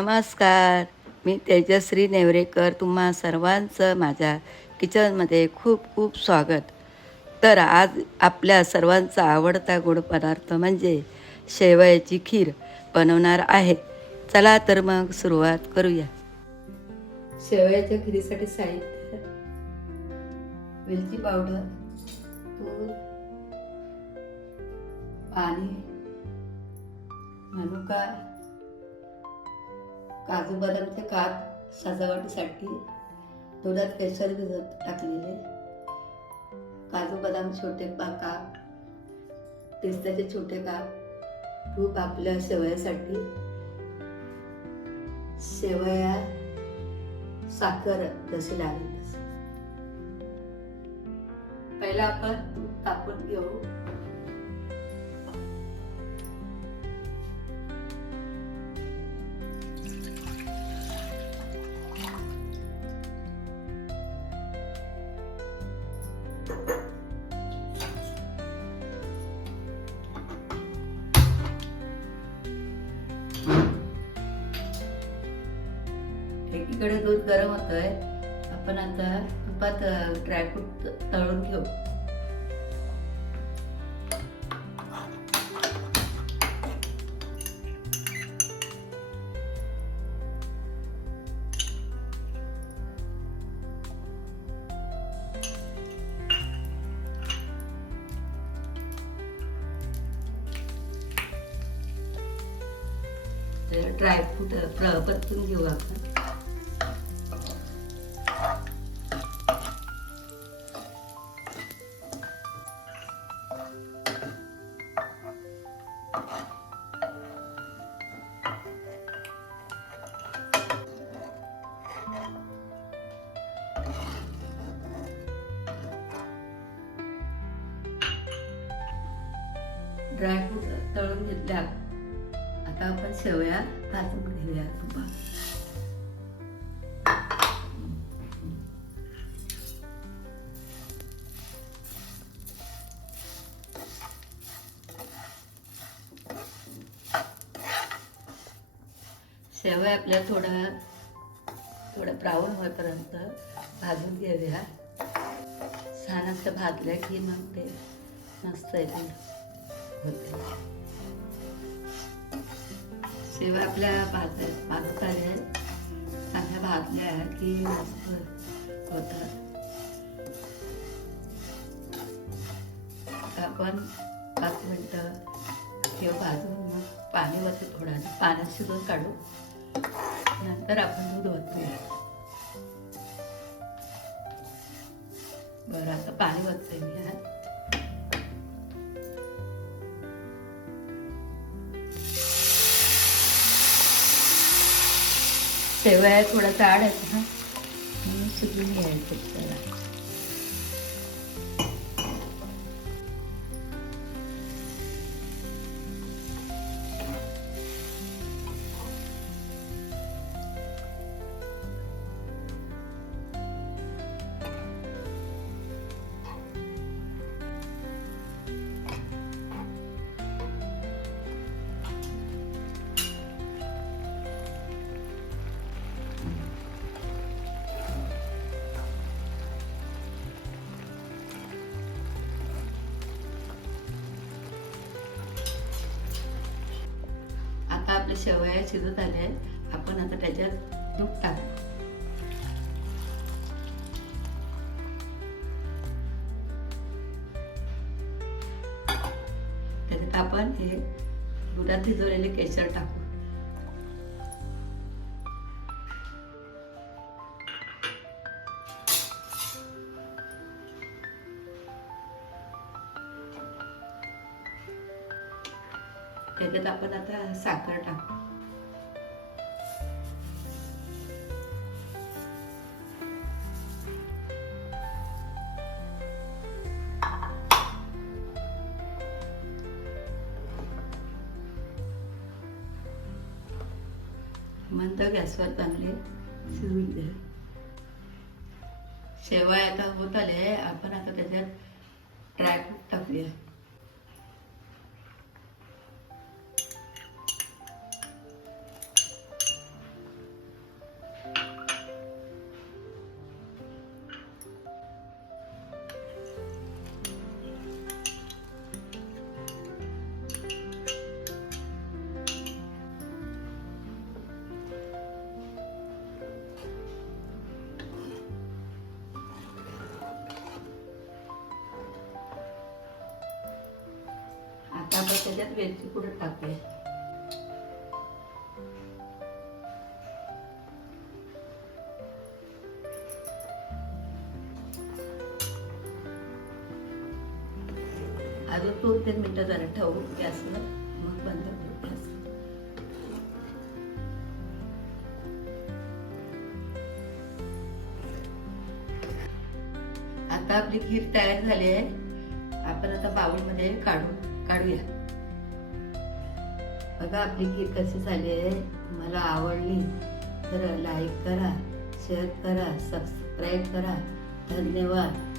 नमस्कार. मी तेजश्री नेवरेकर. तुम्हा सर्वांचं माझ्या किचनमध्ये खूप खूप स्वागत. तर आज आपल्या सर्वांचा आवडता गोड पदार्थ म्हणजे शेवयाची खीर बनवणार आहे. चला तर मग सुरुवात करूया. शेवयाच्या खीरीसाठी साहित्य: वेलची पावडर, दूध, पाणी, मनुका, काजू बदामचे काप सजावटीसाठी दुधात केसर भिजत टाकलेले, काजू बदाम छोटे काप, पिस्त्याचे छोटे काप, तूप आपल्या शेवयासाठी, शेवया, साखर जशी लागेल तशी. पहिला आपण दूध तापवून घेऊ. एकीकडे दूध गरम होतंय. आपण आता तुपात ड्रायफ्रूट तळून घेऊ. ड्रायफ्रूट परतून घेऊ आपण. ड्रायफ्रूट तळून घेतल्या. आता आपण शेवया भाजून घेऊया तुपात. शेवया आपल्या थोडं ब्राऊन होईपर्यंत भाजून घेऊया. छान असं भाजलं की मग ते मस्त होते. शेवया आपल्या भाजत आल्या, चांगल्या भाजल्या की मस्त होतात. आता आपण 5 मिनटं शेव भाजून मग पाणी वरती थोडं पाण्यात शिजवून काढू. नंतर आपण दूध ओतूया. बरं, आता पाणी ओतते मी. शेवया थोडं जाड आहेत ना, शिजून घ्यायचं त्याला. आपल्या शेवया शिजत आल्या. आपण आता त्याच्यात दूध टाकू. त्याच्यात आपण हे दुधात भिजवलेले केसर टाकू. त्याच्यात आपण आता साखर टाकू. मंद गॅसवर चांगले शिजून द्या. शेवया आता होत आले. आपण आता त्याच्यात ड्रायफ्रूट टाकूया. आता त्याच्यात वेलची पूड टाकूया. अजून 2-3 मिनिटं जरा ठेवू गॅसवर, मग बंद करू गॅस. आता आपली खीर तयार झाली आहे. आपण आता बाउलमध्ये काढूया. बघा आपली खीर कशी झाली आहे. मला आवडली तर लाईक करा, शेअर करा, सबस्क्राईब करा. धन्यवाद.